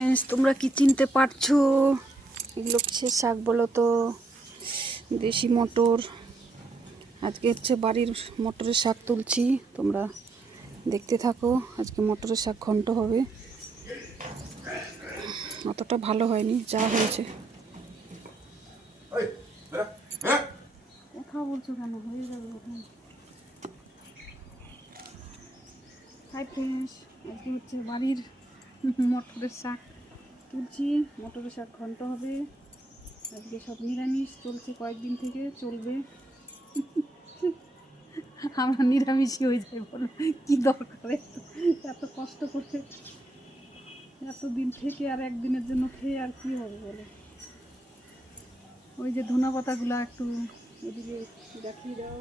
তোমরা কি চিনতে পারছো এগুলো কিসের শাক বলো তো? দেশি মটর। আজকে হচ্ছে বাড়ির মটরের শাক তুলছি, তোমরা দেখতে থাকো। আজকে মটরের শাক ঘন্ট হবে। অতটা ভালো হয়নি, যা হয়েছে। কথা বলছো কেন? হয়ে যাবে। হাই ফ্রেন্ডস, আজকে হচ্ছে বাড়ির মটরের শাক তুলছি। মটরের শাক ঘন্ট হবে। আজকে সব নিরামিষ চলছে, কয়েকদিন থেকে চলবে। আমরা নিরামিষই হয়ে যাই বলো, কি দরকার এত কষ্ট করে এতদিন থেকে আর একদিনের জন্য খেয়ে আর কি হবে বলো। ওই যে ধনা পাতাগুলো একটু এদিকে দেখিয়ে দাও।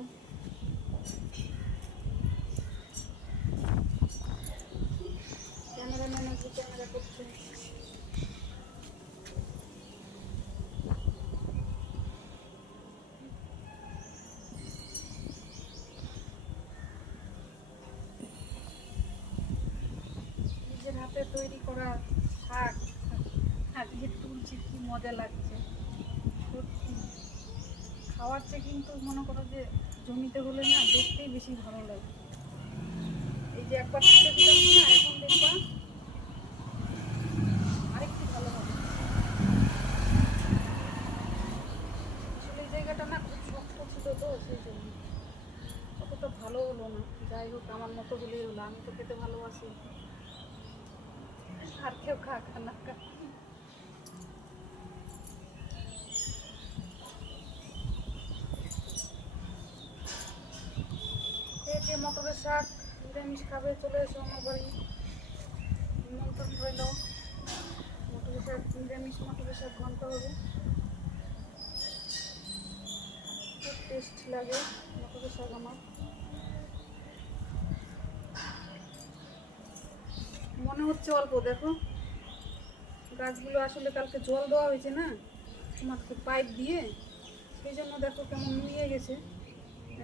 ক্যামেরাম্যান আজকে ক্যামেরা করছে। নিজের হাতে তৈরি করা শাক আজকে তুলছি, কি মজা লাগছে সত্যি। খাওয়ার চেয়ে কিন্তু মনে করো যে জমিতে হলে না দেখতেই বেশি ভালো লাগে। এই যে একবার তুলে দিলাম না, এখন দেখবা আরেকটু ভালো হবে। আসলে এই জায়গাটা না খুব শক্ত ছিল তো, সেই জন্য অতটা ভালো হলো না। যাই হোক, আমার মতো হলেই হলো। আমি তো খেতে ভালোবাসি, আর কেউ খাক আর না খাক। কে মটরের শাক নিরামিষ খাবে চলে এসো আমার বাড়ি, নিমন্ত্রণ রইল। মটরের শাক নিরামিষ, মটরের শাক ঘন্ট হবে। খুব টেস্ট লাগে মটরের শাক আমার। মনে হচ্ছে অল্প, দেখো গাছগুলো আসলে কালকে জল দেওয়া হয়েছে না তোমার পাইপ দিয়ে, সেই জন্য দেখো কেমন নুয়ে গেছে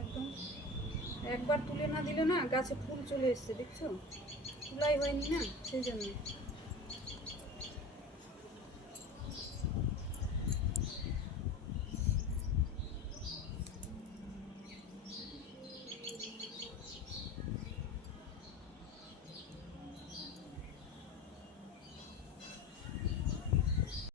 একদম। একবার তুলে না দিলে না গাছে ফুল চলে এসছে, দেখছো? তুলাই হয়নি না, সেই জন্য।